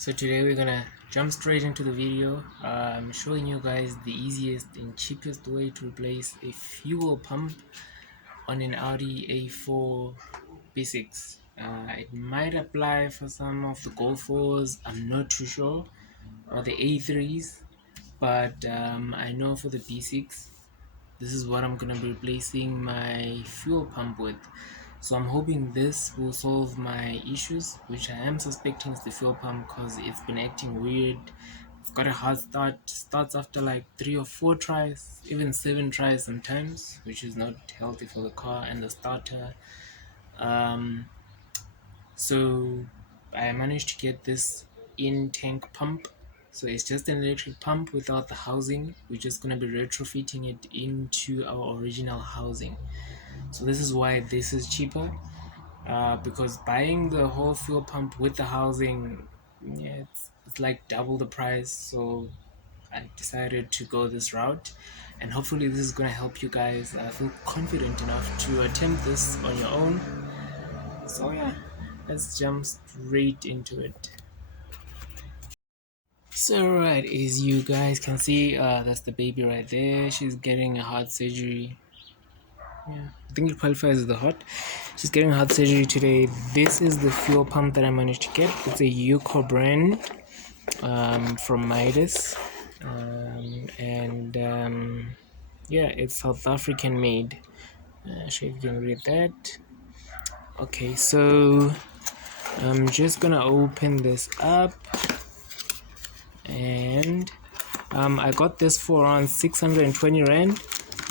So today we're gonna jump straight into the video. I'm showing you guys the easiest and cheapest way to replace a fuel pump on an Audi A4 B6. It might apply for some of the Golf 4s, I'm not too sure, or the A3s, but I know for the B6 this is what I'm gonna be replacing my fuel pump with. So I'm hoping this will solve my issues, which I am suspecting is the fuel pump because it's been acting weird. It's got a hard start, starts after like 3 or 4 tries, even 7 tries sometimes, which is not healthy for the car and the starter. So I managed to get this in-tank pump. So it's just an electric pump without the housing. We're just going to be retrofitting it into our original housing. So this is why this is cheaper, because buying the whole fuel pump with the housing, yeah, it's like double the price. So I decided to go this route, and hopefully this is going to help you guys feel confident enough to attempt this on your own. So yeah, let's jump straight into it. So right, as you guys can see, that's the baby right there. She's getting a heart surgery. Yeah, I think it qualifies as the heart. She's getting heart surgery today. This is the fuel pump that I managed to get. It's a Yuko brand from Midas, and yeah, it's South African made. Sure if you can read that. Okay, so I'm just gonna open this up, and I got this for around 620 rand,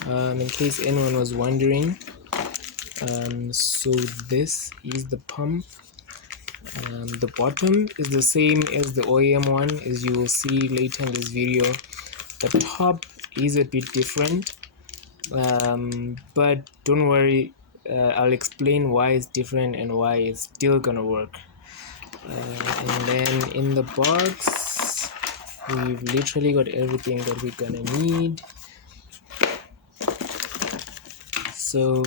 in case anyone was wondering. So this is the pump. The bottom is the same as the OEM one, as you will see later in this video. The top is a bit different, but don't worry, I'll explain why it's different and why it's still gonna work. And then in the box we've literally got everything that we're gonna need. So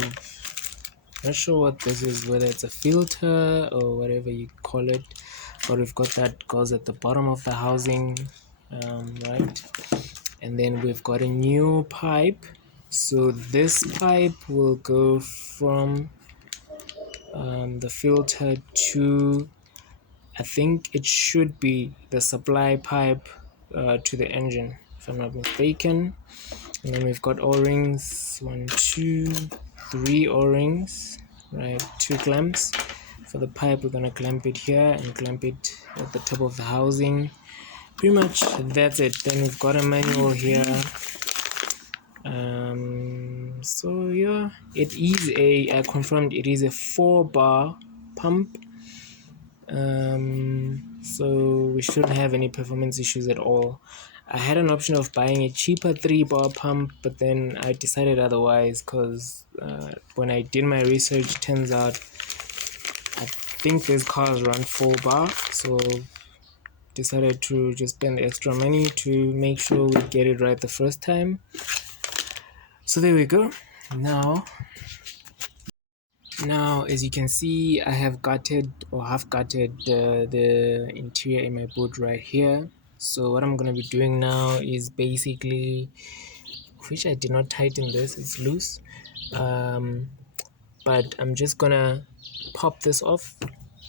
not sure what this is, whether it's a filter or whatever you call it, but we've got that goes at the bottom of the housing, right? And then we've got a new pipe. So this pipe will go from the filter to, I think it should be the supply pipe to the engine, if I'm not mistaken. And then we've got O-rings, 1, 2, 3 O-rings, right? 2 clamps for the pipe. We're gonna clamp it here and clamp it at the top of the housing. Pretty much that's it. Then we've got a manual here. So yeah, it is I confirmed it is a 4-bar pump. So we shouldn't have any performance issues at all. I had an option of buying a cheaper 3-bar pump, but then I decided otherwise because when I did my research, it turns out I think these cars run 4-bar, so decided to just spend the extra money to make sure we get it right the first time. So there we go. Now, as you can see, I have gutted or half gutted the interior in my boot right here. So what I'm going to be doing now is basically, which I did not tighten this, it's loose. But I'm just going to pop this off,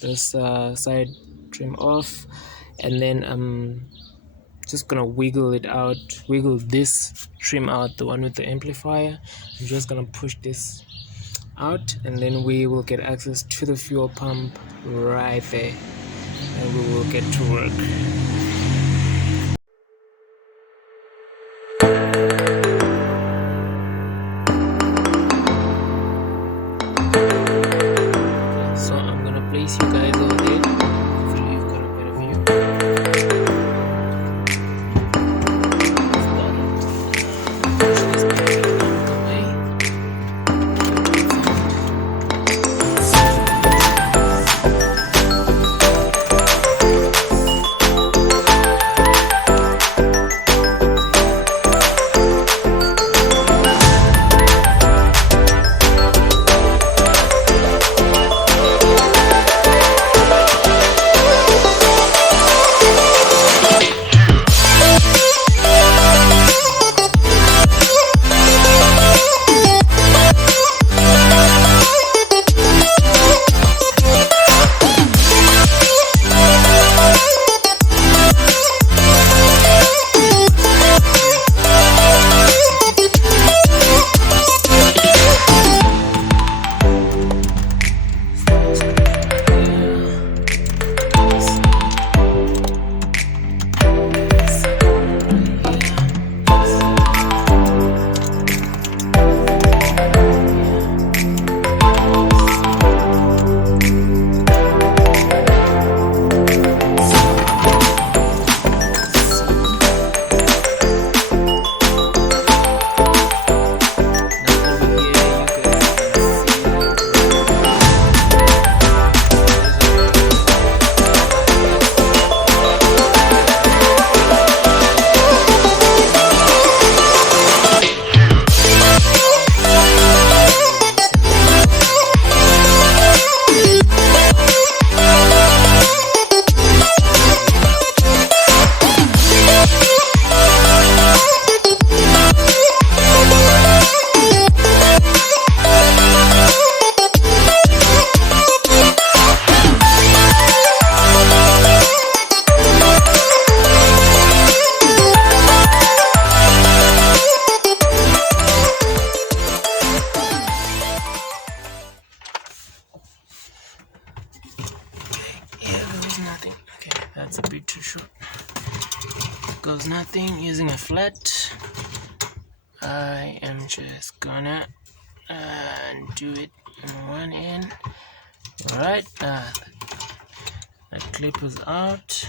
this side trim off, and then I'm just going to wiggle it out, wiggle this trim out, the one with the amplifier. I'm just going to push this out, and then we will get access to the fuel pump right there, and we will get to work. So I'm gonna place you guys over there. Hopefully you've got a better view. that's a bit too short. Goes nothing. Using a flat, I am just gonna do it on one end. Alright, that clip is out.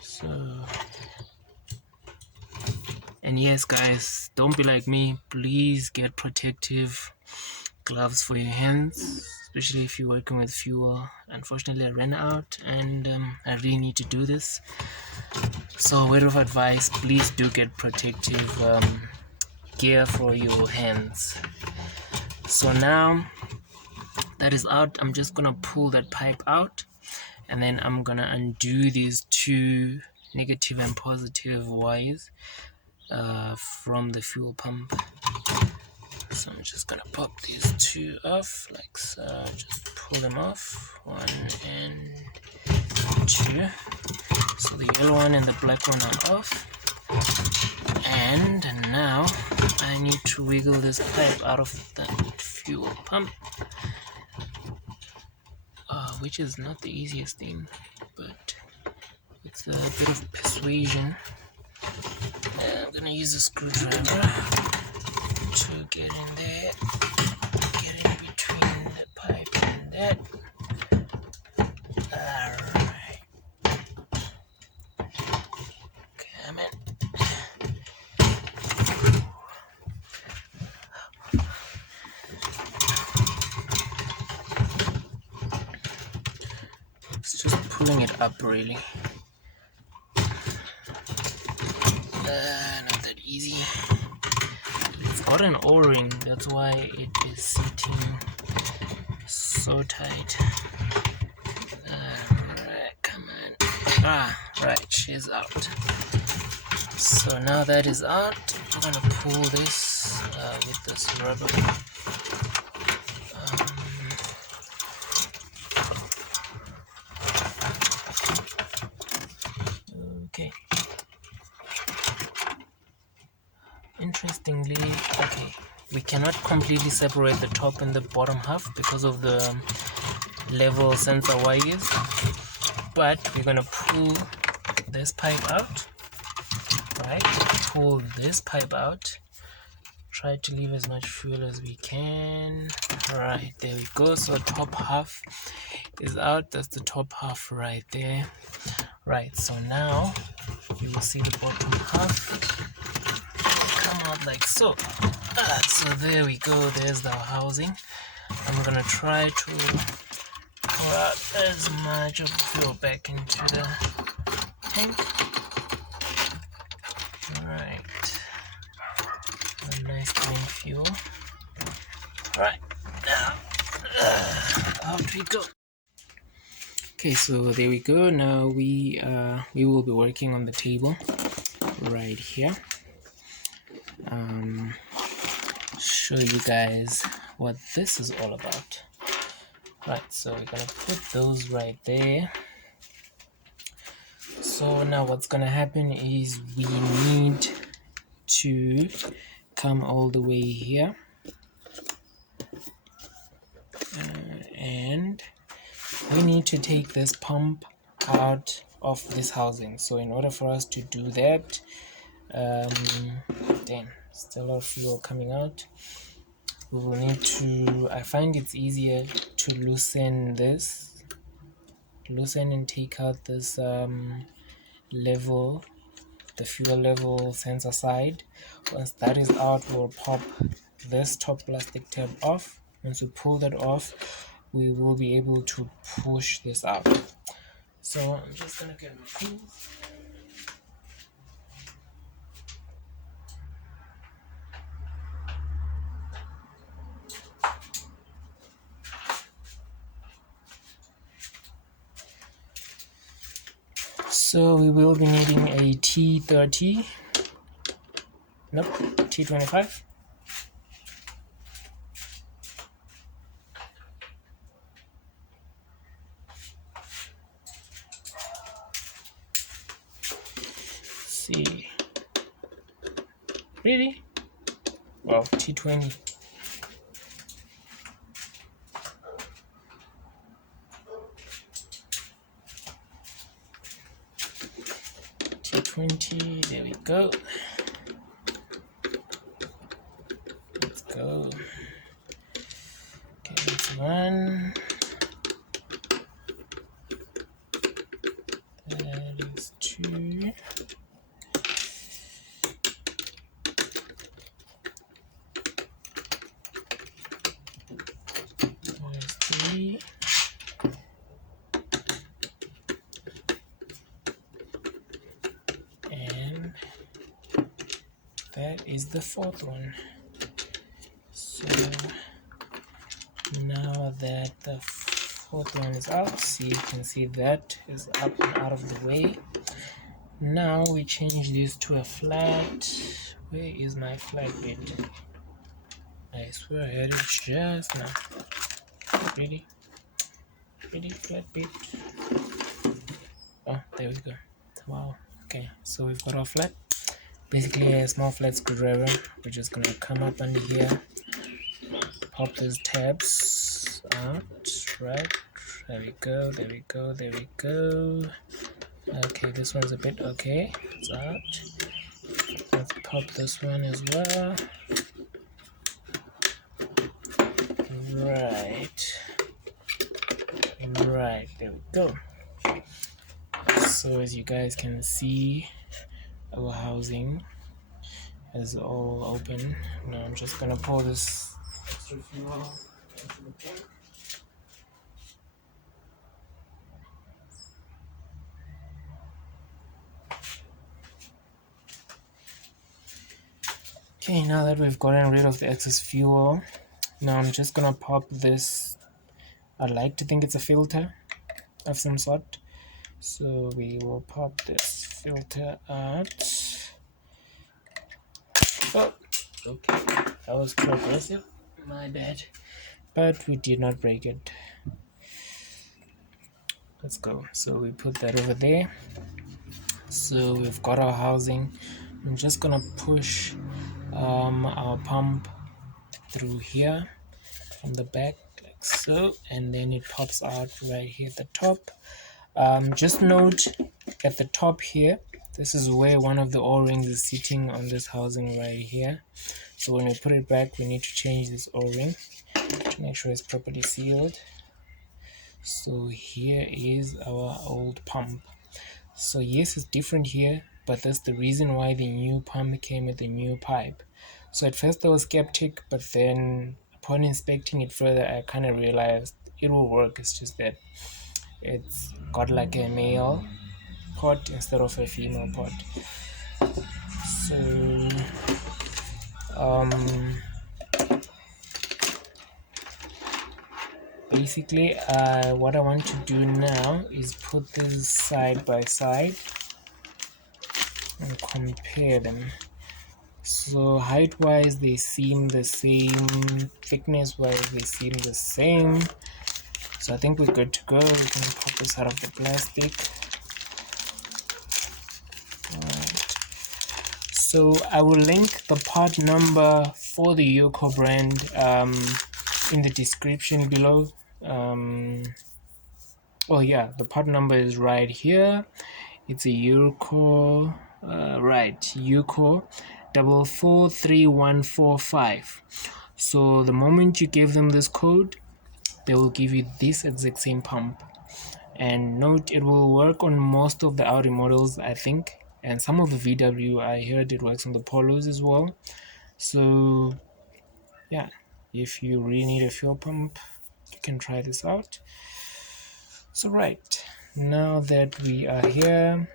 So, and yes guys, don't be like me. Please get protective gloves for your hands, especially if you're working with fuel. Unfortunately, I ran out, and I really need to do this. So, word of advice: please do get protective gear for your hands. So now that is out, I'm just gonna pull that pipe out, and then I'm gonna undo these two negative and positive wires from the fuel pump. So I'm just gonna pop these two off like so. Just pull them off, 1 and 2. So the yellow one and the black one are off. And now I need to wiggle this pipe out of that fuel pump, which is not the easiest thing, but it's a bit of persuasion. And I'm gonna use a screwdriver to get in there, get in between the pipe and that. Alright. Come in. It's just pulling it up really. Not that easy. It's got an O-ring, that's why it is sitting so tight. Alright, come on. Right, she's out. So now that is out, I'm gonna pull this with this rubber. Okay. Interestingly, okay, we cannot completely separate the top and the bottom half because of the level sensor wires, but we're gonna pull this pipe out, right? Pull this pipe out, try to leave as much fuel as we can. Right, there we go. So top half is out. That's the top half right there. Right, so now you will see the bottom half come out like so. So there we go, there's the housing. I'm gonna try to pour out as much of the fuel back into the tank. Alright, a nice clean fuel. Alright, now out we go. Okay, so there we go. Now we will be working on the table right here. Show you guys what this is all about. Right, so we're gonna put those right there. So now what's gonna happen is we need to come all the way here, and we need to take this pump out of this housing. So in order for us to do that, still a lot of fuel coming out. We will need to, I find it's easier to loosen and take out this level, the fuel level sensor side. Once that is out, we'll pop this top plastic tab off. Once we pull that off, we will be able to push this out. So I'm just gonna get my tools. So we will be needing a T30, nope, T25. See, really? Well, T20. 20. There we go. Let's go. Okay, that's 1. That is 2. That is 3. And that is the 4th one. So now that the 4th one is out, see, you can see that is up and out of the way. Now we change this to a flat. Where is my flat bit? I swear I had it just now. Ready? Flat bit. Oh, there we go. Wow. Okay, so we've got our flat. Basically a small flat screwdriver. We're just gonna come up under here, pop those tabs out, right? There we go, there we go, there we go. Okay, this one's a bit okay. It's out. Let's pop this one as well. Right, there we go. So as you guys can see, our housing is all open. Now I'm just gonna pour this extra fuel into the tank. Okay, now that we've gotten rid of the excess fuel, now I'm just gonna pop this. I like to think it's a filter of some sort, so we will pop this filter out. Oh, okay, that was too aggressive, my bad, but we did not break it. Let's go. So we put that over there. So we've got our housing. I'm just gonna push our pump through here from the back like so, and then it pops out right here at the top. Just note at the top here, this is where one of the O-rings is sitting on this housing right here. So when we put it back, we need to change this O-ring to make sure it's properly sealed. So here is our old pump. So yes, it's different here, but that's the reason why the new pump came with the new pipe. So at first I was skeptic, but then upon inspecting it further, I kind of realized it will work. It's just that it's got like a male pot instead of a female pot. So basically what I want to do now is put this side by side and compare them. So height wise they seem the same, thickness wise they seem the same, so I think we're good to go. We can pop this out of the plastic. So I will link the part number for the Yoko brand in the description below. Oh yeah, the part number is right here. It's a Yoko, right, Yoko 443145. So the moment you give them this code, they will give you this exact same pump. And note, it will work on most of the Audi models, I think, and some of the VW. I heard it works on the Polos as well. So yeah, if you really need a fuel pump, you can try this out. So right, now that we are here,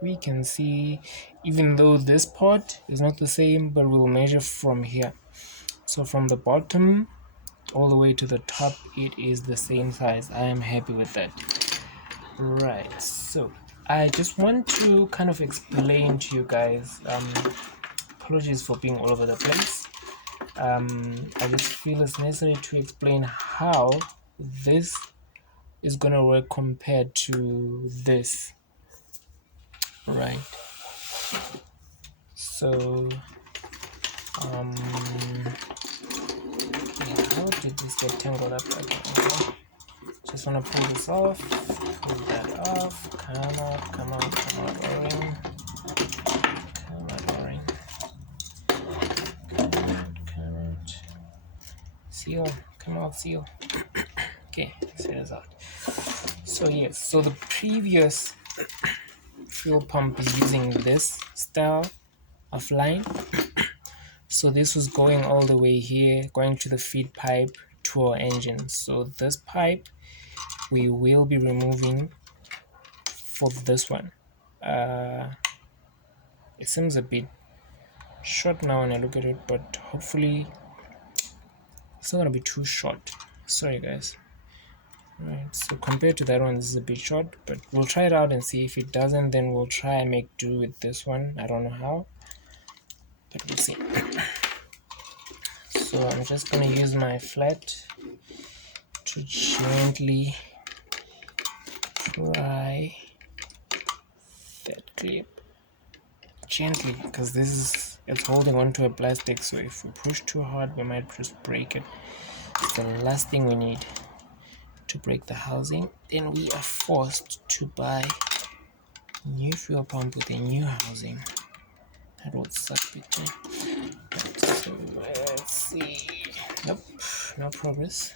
we can see, even though this part is not the same, but we'll measure from here. So from the bottom all the way to the top, it is the same size. I am happy with that. Right, so I just want to kind of explain to you guys, apologies for being all over the place. I just feel it's necessary to explain how this is gonna work compared to this. Right, so yeah, how did this get tangled up? Okay. Just want to pull this off, pull that off, come out, O-ring. seal, come out, seal. Okay, set us out. So yes, so the previous fuel pump is using this style of line. So this was going all the way here, going to the feed pipe to our engine. So this pipe we will be removing for this one. It seems a bit short now when I look at it, but hopefully it's not gonna be too short. Sorry guys. Right, so compared to that one, this is a bit short, but we'll try it out and see. If it doesn't, then we'll try and make do with this one. I don't know how, but we'll see. So I'm just gonna use my flat to gently pry that clip gently, because it's holding onto a plastic, so if we push too hard we might just break it. It's the last thing we need to break the housing. Then we are forced to buy a new fuel pump with a new housing. That would suck big time. So let's see. Nope, no progress.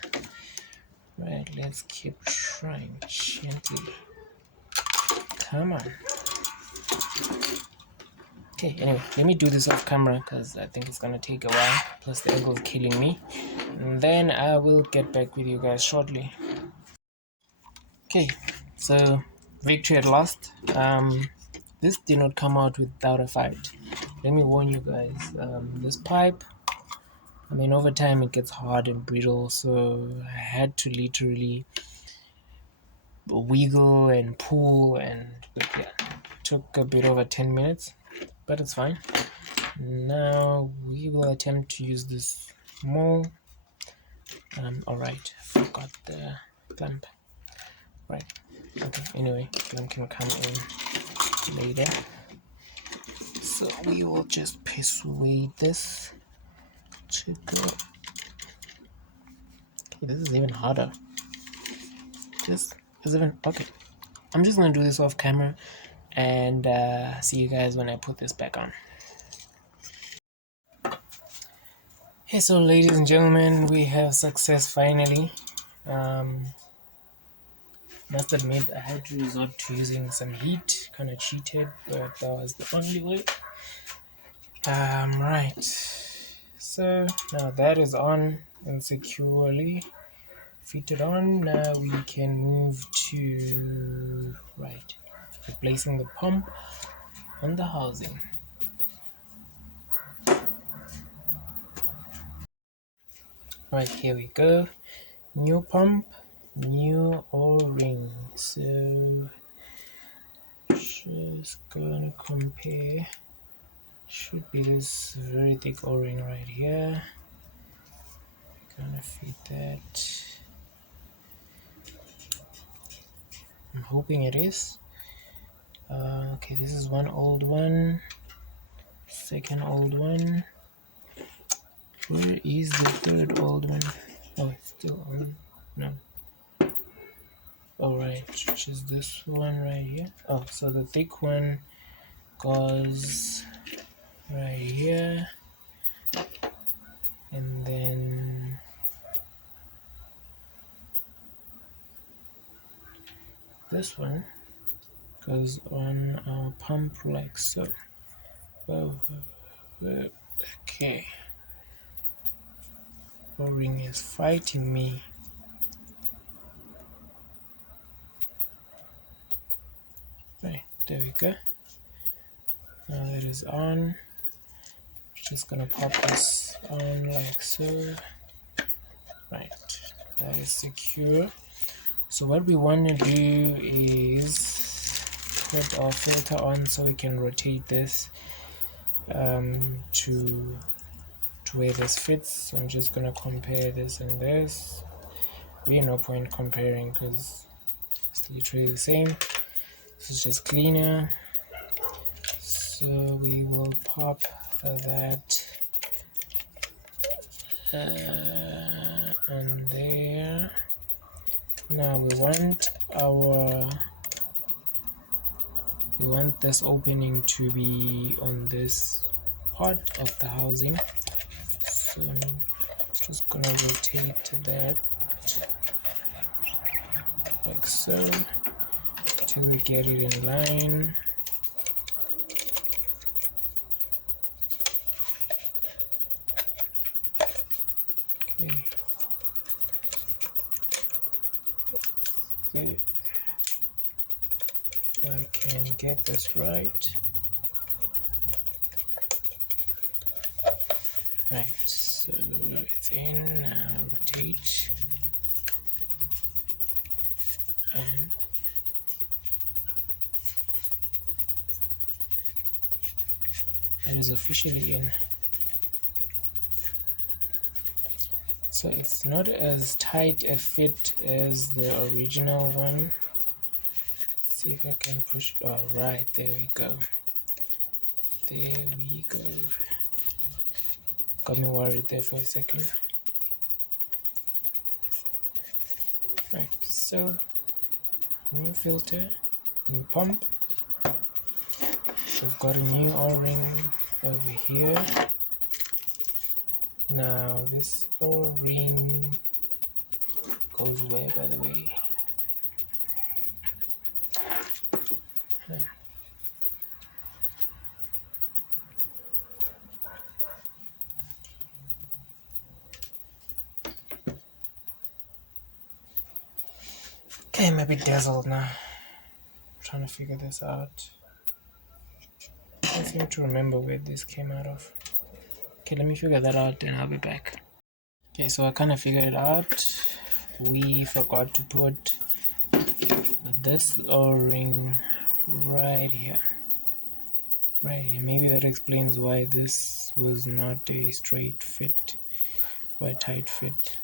Right, let's keep trying gently. Come on. Okay, anyway, let me do this off camera because I think it's gonna take a while. Plus the angle is killing me. And then I will get back with you guys shortly. Okay, so victory at last. This did not come out without a fight. Let me warn you guys. This pipe, I mean, over time it gets hard and brittle, so I had to literally wiggle and pull, and yeah, took a bit over 10 minutes, but it's fine. Now we will attempt to use this mole. Alright, forgot the clamp. Right, okay, anyway, clamp can come in later. So we will just persuade this to go. Okay, this is even harder. Okay. I'm just gonna do this off camera and see you guys when I put this back on. Hey, so ladies and gentlemen, we have success finally. Must admit I had to resort to using some heat, kind of cheated, but that was the only way. Right, so now that is on and securely fitted on. Now we can move to replacing the pump on the housing. Right, here we go. New pump, new O-ring. So just gonna compare. Should be this very thick O-ring right here. Gonna fit that. I'm hoping it is. Okay, this is one old one, second old one. Where is the third old one? Oh, it's still on. No. Alright, which is this one right here. Oh, so the thick one goes right here, and then this one goes on our pump like so. Okay. O-ring is fighting me. Right, there we go. Now that is on. Just gonna pop this on like so. Right, that is secure. So what we want to do is put our filter on so we can rotate this to where this fits. So I'm just gonna compare this and this. Really no point comparing because it's literally the same. This is just cleaner. So we will pop that and there. Now we want this opening to be on this part of the housing. So Just gonna rotate that like so till we get it in line. Okay. See if I can get this right. Right, so it's in, now rotate, and it is officially in. So it's not as tight a fit as the original one. Let's see if I can push, oh right, there we go. There we go. Got me worried there for a second. Right, so new filter, new pump. We've got a new O-ring over here. Now this O-ring goes where, by the way? Okay, I'm a bit dazzled now. I'm trying to figure this out. I seem to remember where this came out of. Okay, let me figure that out and I'll be back. Okay, so I kind of figured it out. We forgot to put this O-ring right here. Right here. Maybe that explains why this was not a straight fit or a tight fit.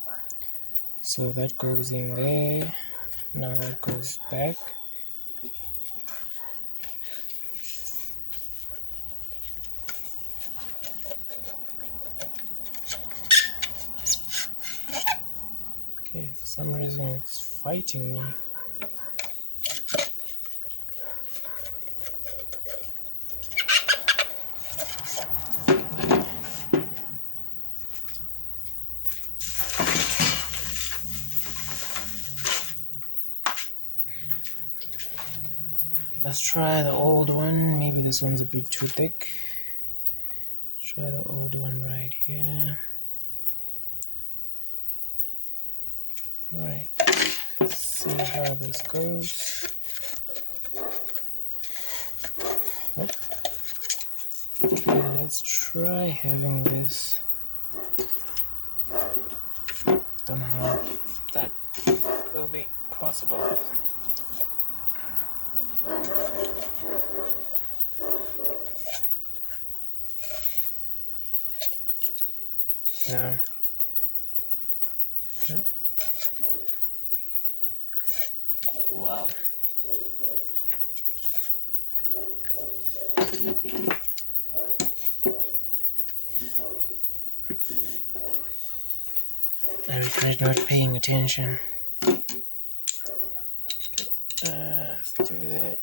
So that goes in there. Now that goes back. Okay, for some reason it's fighting me. Let's try the old one. Maybe this one's a bit too thick. Let's try the old one right here. Alright, let's see how this goes. Okay, let's try having this. Don't know how that will be possible. No. Huh? Wow. I regret not paying attention. Let's do that.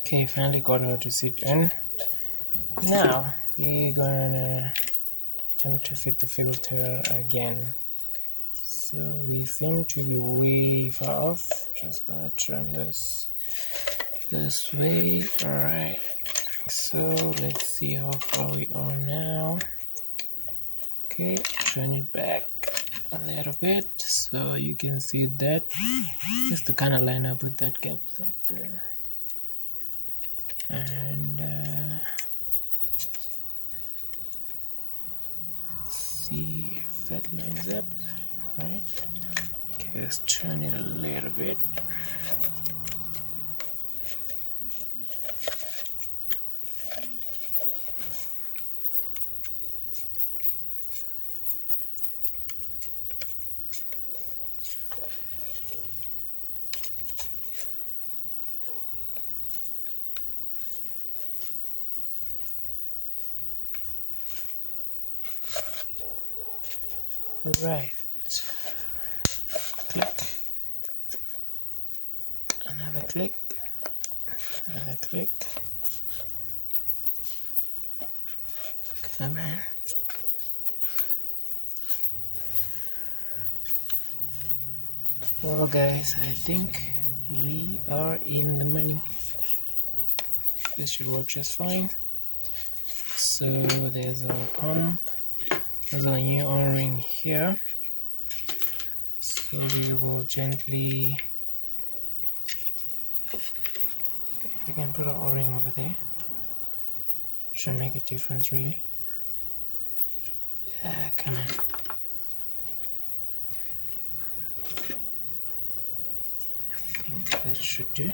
Okay, finally got her to sit in. Now we're gonna attempt to fit the filter again. So we seem to be way far off. Just gonna turn this way. Alright, so let's see how far we are now. Okay, turn it back a little bit so you can see that just to kind of line up with that gap that and see if that lines up. Right, okay, let's turn it a little bit. Right. Click. Another click. Another click. Come on. Well, guys, I think we are in the money. This should work just fine. So there's our pump. There's our new O-ring here. So we will gently. Okay, we can put our O-ring over there. Should make a difference, really. Come on. I think that should do.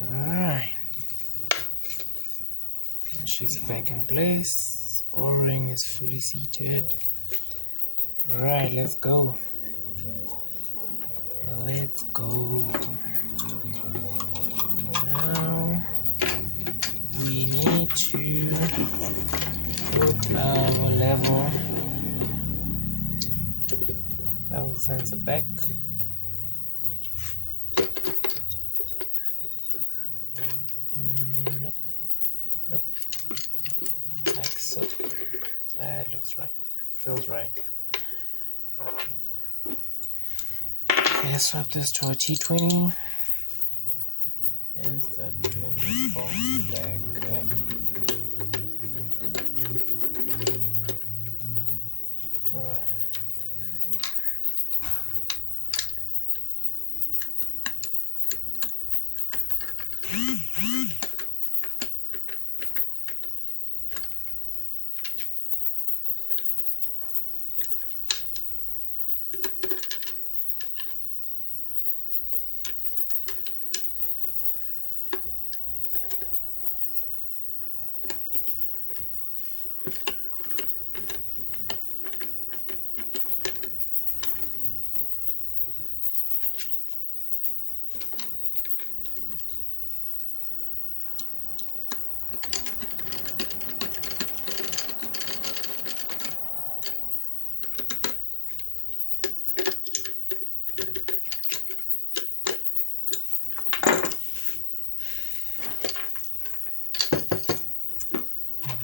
Alright. She's back in place. O-ring is fully seated. Right, let's go. Let's go. Now we need to put our level sensor back. Nope. Nope. Like so. That looks right. Feels right. Okay, let's swap this to a T20 and start doing the bolt back.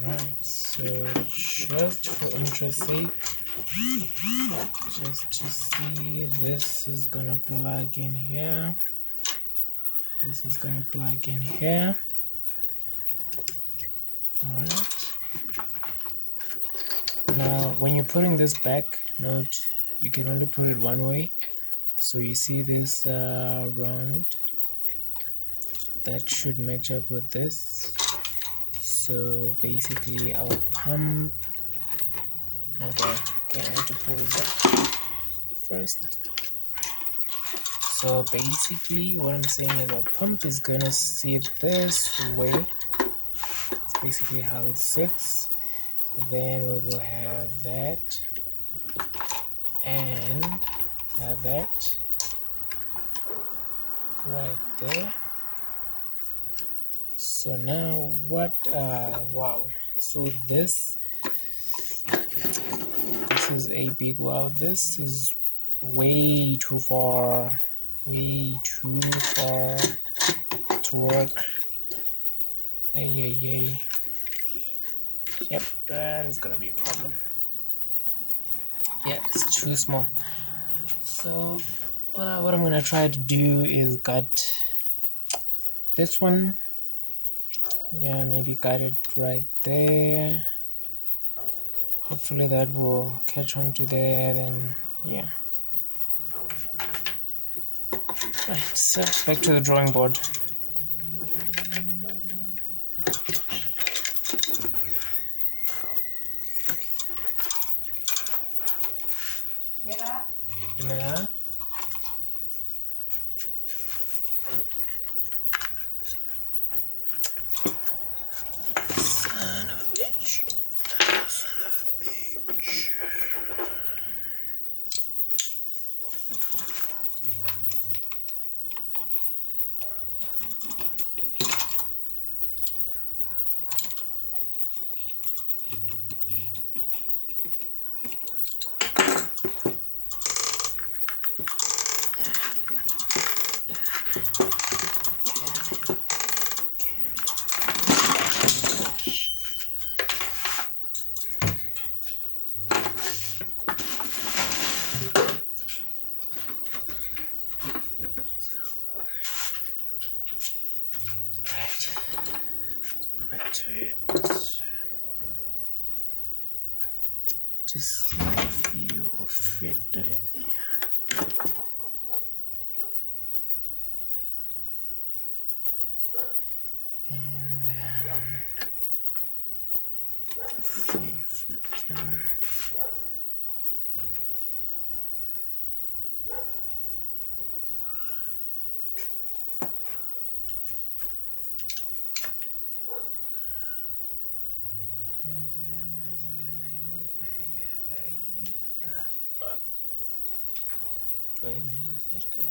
Right. So just for interest sake, just to see, this is gonna plug in here. This is gonna plug in here. Alright. Now when you're putting this back, note you can only put it one way. So you see this round that should match up with this. So basically our pump, okay, I need to pull this up first. So basically what I'm saying is our pump is gonna sit this way. It's basically how it sits. So then we will have that and that right there. So now what, wow, so this is a big wow. This is way too far to work. Yep, that is gonna be a problem. Yeah, it's too small. So what I'm gonna try to do is cut this one. Yeah, maybe cut it right there. Hopefully that will catch on to there, then yeah. Right, so back to the drawing board. Yeah. Son of a bitch. to see if you fit it. And let's see if we can. Do I even have that color?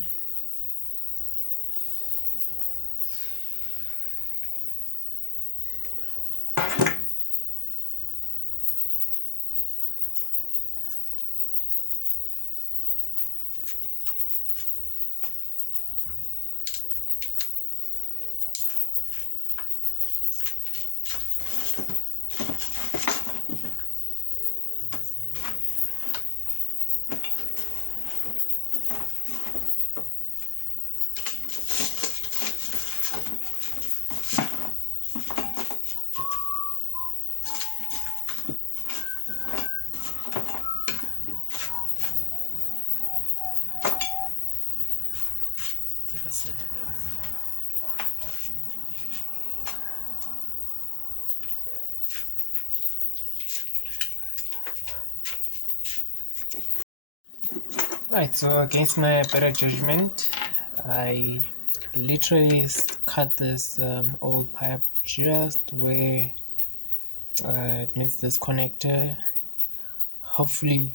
Right, so against my better judgment, I literally cut this old pipe just where it meets this connector. Hopefully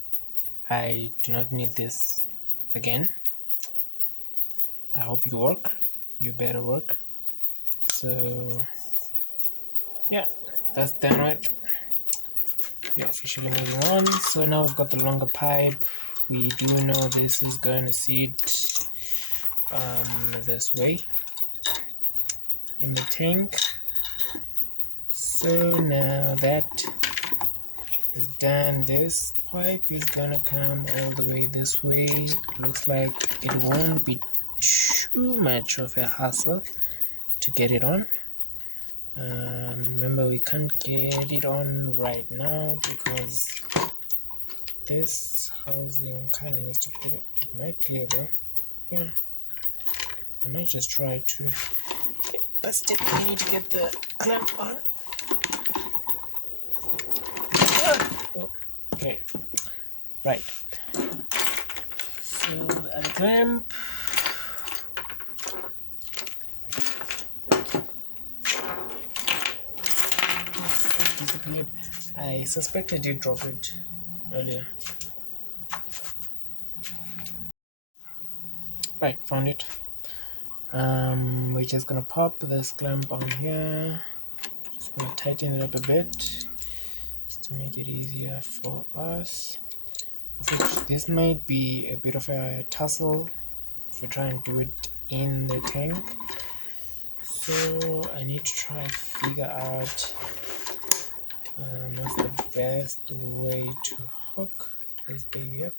I do not need this again. I hope you work. You better work. So yeah, that's done, right? We're officially moving on. So now we've got the longer pipe. We do know this is going to sit this way in the tank. So now that is done, this pipe is gonna come all the way this way. It looks like it won't be too much of a hassle to get it on. Remember, we can't get it on right now because this housing kind of needs to clear. It might clear though. Yeah, I might just try to get busted. We need to get the clamp on. Oh, okay, right. So the other clamp. Disappeared. I suspect I did drop it earlier. Right, found it. We're just gonna pop this clamp on here. Just gonna tighten it up a bit just to make it easier for us. This might be a bit of a tussle if we try and do it in the tank. So I need to try and figure out what's the best way to hook this baby up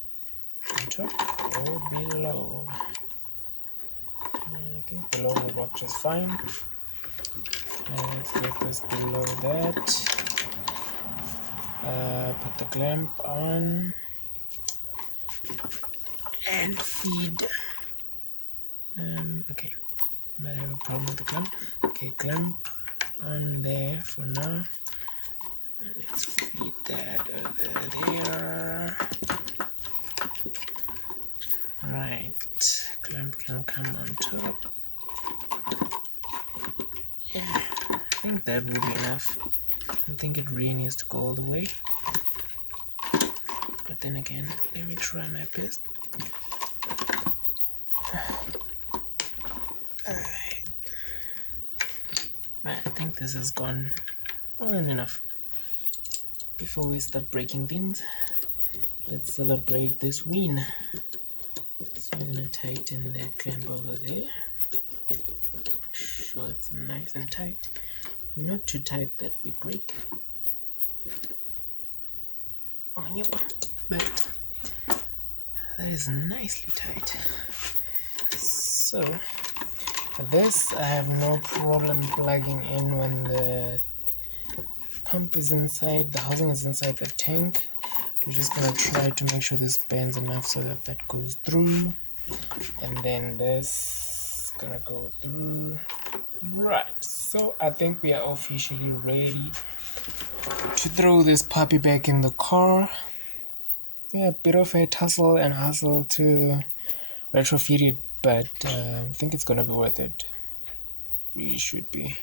on top or below. I think below will work just fine. Let's get this below that. Put the clamp on and feed. Okay, might have a problem with the clamp. Okay, clamp on there for now. Let's feed that over there. Right, clamp can come on top. Yeah, I think that will be enough. I don't think it really needs to go all the way. But then again, let me try my best. Alright. I think this has gone more than enough. Before we start breaking things, let's celebrate this win. So I'm gonna tighten that clamp over there. Make sure it's nice and tight. Not too tight that we break. Oh, yep. But that is nicely tight. So this I have no problem plugging in when the pump is inside, the housing is inside the tank. We're just gonna try to make sure this bends enough so that that goes through, and then this gonna go through. Right, so I think we are officially ready to throw this puppy back in the car. Yeah, a bit of a tussle and hustle to retrofit it, but I think it's gonna be worth it. Really should be.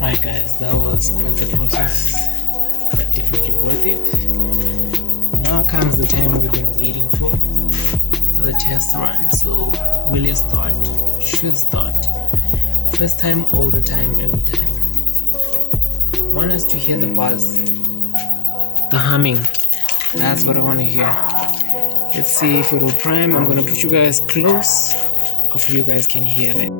Right guys, that was quite the process, but definitely worth it. Now comes the time we've been waiting for, the test run. So will it start? Should start. First time, all the time, every time. I want us to hear the buzz, the humming. That's what I want to hear. Let's see if it will prime. I'm gonna put you guys close. Hopefully you guys can hear that.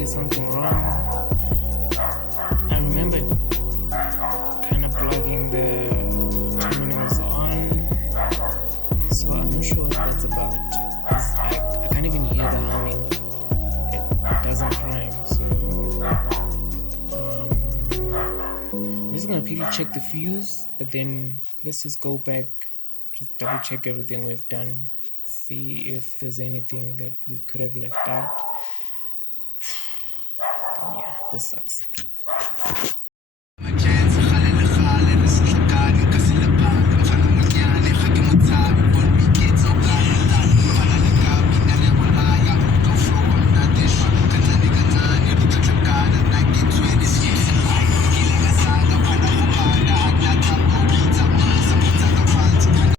Something wrong. I remember kind of plugging the terminals on, so I'm not sure what that's about. I can't even hear the humming. It doesn't prime, so I'm just gonna quickly check the fuse, but then let's just go back, just double check everything we've done, see if there's anything that we could have left out. Yeah, this sucks.